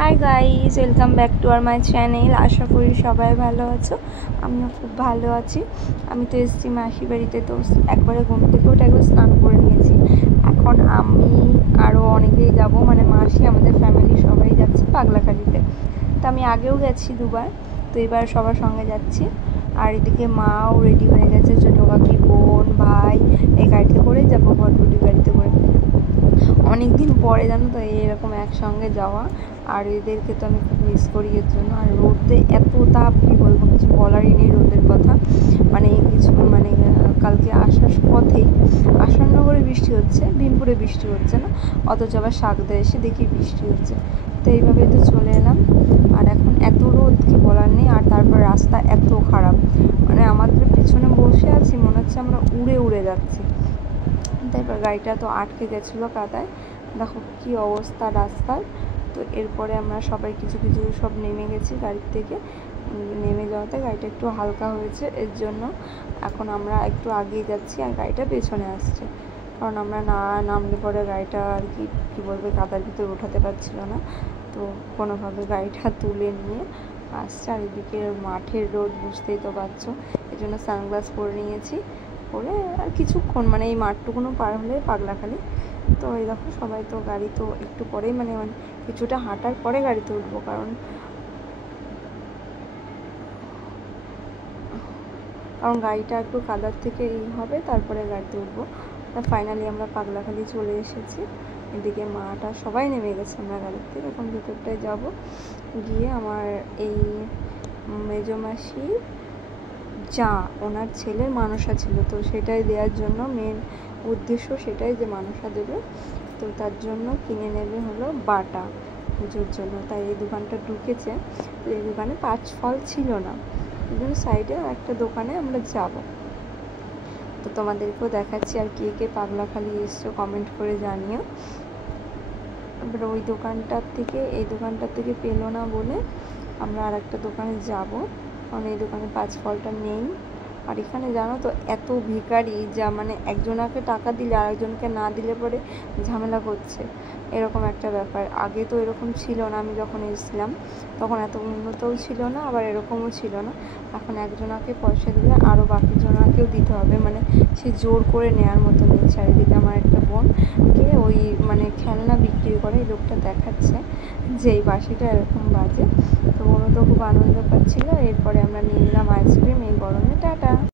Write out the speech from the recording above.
High guys, welcome back to আর my channel. আশা করি সবাই ভালো আছো, আমিও খুব ভালো আছি। আমি তো এসেছি মাসির বাড়িতে, তো একবারে ঘুম থেকে উঠে একবার স্নান করে নিয়েছি। এখন আমি আরও অনেকেই যাব, মানে মাসি আমাদের ফ্যামিলি সবাই যাচ্ছে পাগলাখালিতে। তো আমি আগেও গেছি দুবার, তো এবার সবার সঙ্গে যাচ্ছি। আর এদিকে মাও রেডি হয়ে গেছে, ছোটো কাকি, বোন, ভাই এই গাড়িতে করেই যাবো, ভটভটি গাড়িতে করে। অনেক দিন পরে জানো তো এরকম একসঙ্গে যাওয়া, আর এদেরকে তো আমি খুব মিস করি এর জন্য। আর রোদে এত তাপ, কী বলবো, কিছু বলারই নেই রোদের কথা। মানে কালকে আসার পথেই আসাননগরে বৃষ্টি হচ্ছে, ভীমপুরে বৃষ্টি হচ্ছে না, অথচ আবার শাকদা এসে দেখি বৃষ্টি হচ্ছে। তো এইভাবেই তো চলে এলাম। আর এখন এত রোদ, কি বলার নেই। আর তারপর রাস্তা এত খারাপ, মানে আমাদের পিছনে বসে আছি, মনে হচ্ছে আমরা উড়ে উড়ে যাচ্ছি। তারপর গাড়িটা তো আটকে গেছিলো কাদায়, দেখো কি অবস্থা রাস্তার। তো এরপরে আমরা সবাই কিছু কিছু সব নেমে গেছি গাড়ির থেকে। নেমে যাওয়াতে গাড়িটা একটু হালকা হয়েছে, এর জন্য এখন আমরা একটু আগিয়ে যাচ্ছি আর গাড়িটা পেছনে আসছে। কারণ আমরা না নামলে পরে গাড়িটা আর কি বলবে, কাদার ভিতরে ওঠাতে পারছিল না, তো কোনোভাবে গাড়িটা তুলে নিয়ে আসছে। আর এদিকে মাঠের রোদ, বুঝতেই তো পারছো, এই জন্য সানগ্লাস পরে নিয়েছি। করে আর কিছুক্ষণ, মানে এই মাঠটুকুনো পার হলে পাগলাখালি। তো এই দেখো সবাই তো গাড়ি তো একটু পরেই, মানে কিছুটা হাঁটার পরে গাড়িতে উঠবো, কারণ গাড়িটা একটু কাদার থেকে হবে, তারপরে গাড়িতে উঠবো। তা ফাইনালি আমরা পাগলাখালি চলে এসেছি। এদিকে মাটা সবাই নেমে গেছে, আমরা গাড়ির থেকে এখন ভিতরটায় যাব। গিয়ে আমার এই মেজমাসি যা, ওনার ছেলের মানসা ছিল, তো সেটাই দেওয়ার জন্য মেন উদ্দেশ্য সেটাই, যে মানসা দেবে। তো তার জন্য কিনে নেবে হলো বাটা পুজোর জন্য। তাই এই দোকানটা ঢুকেছে, তো এই দোকানে 5 ফল ছিল না, এই জন্য সাইডে একটা দোকানে আমরা যাব। তো তোমাদেরকেও দেখাচ্ছি। আর কে কে পাগলাখালি এসছো কমেন্ট করে জানিও। এবার ওই দোকানটার থেকে, এই দোকানটার থেকে পেলো না বলে আমরা আর একটা দোকানে যাব, কারণ এই দোকানে 5 ফলটা নেই। আর এখানে জানো তো এত ভিখারি, যা মানে একজনকে টাকা দিলে আরেকজনকে না দিলে পরে ঝামেলা করছে, এরকম একটা ব্যাপার। আগে তো এরকম ছিল না, আমি যখন এসেছিলাম তখন এত উন্নতও ছিল না, আবার এরকমও ছিল না। এখন একজনকে পয়সা দিলে আরও বাকি জনকেও দিতে হবে, মানে সে জোর করে নেওয়ার মতো নিচ্ছে। আর এদিকে আমার একটা বোনকে ওই মানে খেলনা বিক্রি করে এই লোকটা দেখাচ্ছে যে এই বাঁশিটা এরকম বাজে। তো বোনও তো খুব আনন্দ পাচ্ছিল। এরপরে আমরা নিয়ে নিলাম আইসক্রিম এই গরমে। টাটা।